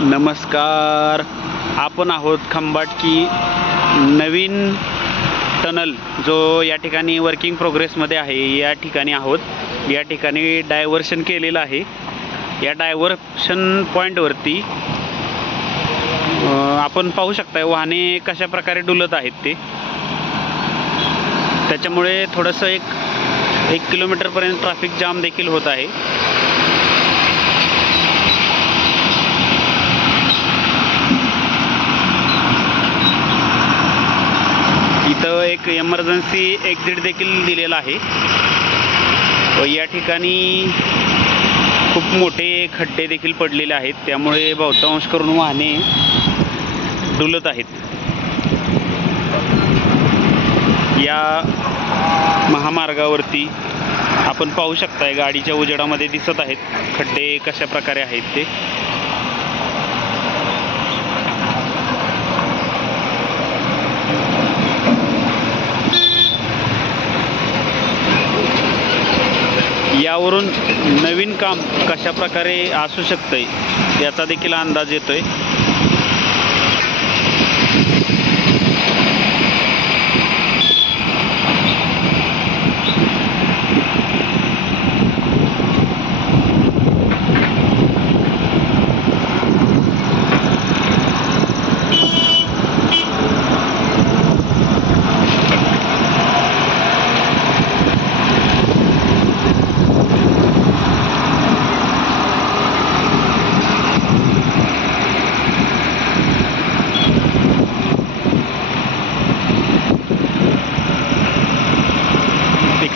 नमस्कार. आपण आहोत खंबाटकी नवीन टनल जो या ठिकाणी वर्किंग प्रोग्रेसमध्ये आहे. या ठिकाणी आहोत. या ठिकाणी डायव्हर्शन केलेलं आहे. या डायव्हर्शन पॉईंटवरती आपण पाहू शकता वाहने कशा प्रकारे डुलत आहेत ते. त्याच्यामुळे थोडंसं एक किलोमीटरपर्यंत ट्रॅफिक जाम देखील होत आहे. इथं एक इमर्जन्सी एक्झिट देखील दिलेला आहे व या ठिकाणी खूप मोठे खड्डे देखील पडलेले आहेत. त्यामुळे बहुतांश करून वाहने डुलत आहेत. या महामार्गावरती आपण पाहू शकताय गाडीच्या उजेडामध्ये दिसत आहेत खड्डे कशा प्रकारे आहेत ते. यावरून नवीन काम कशा प्रकारे असू शकतंय याचा देखील अंदाज येतोय.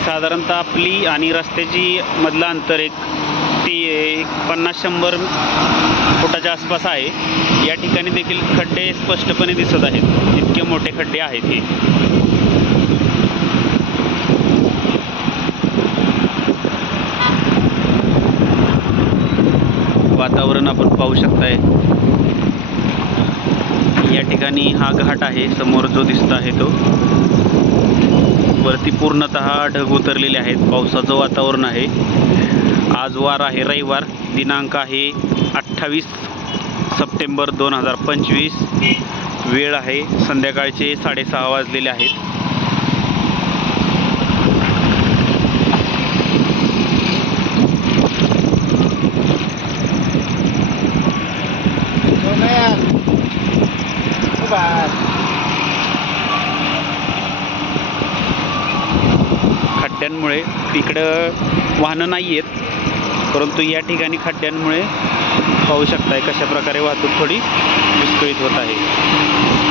साधारणतः आपली आणि रस्त्याची मधलं अंतर एक 50-100 फुटाच्या आसपास आहे. या ठिकाणी देखील खड्डे स्पष्टपणे दिसत आहेत. इतके मोठे खड्डे आहेत हे. वातावरण आपण पाहू शकताय. या ठिकाणी हा घाट आहे समोर जो दिसत आहे तो. वरती पूर्णतः ढग उतरलेले आहेत. पावसाचं वातावरण आहे. आज वार आहे रविवार. दिनांक आहे 28 सप्टेंबर 2025. वेळ आहे संध्याकाळचे 6:30 वाजलेले आहेत. खड्ड्यांमुळे इकडं वाहनं नाही आहेत, परंतु या ठिकाणी खड्ड्यांमुळे पाहू शकताय कशा प्रकारे वाहतूक थोडी विस्कळीत होत आहे.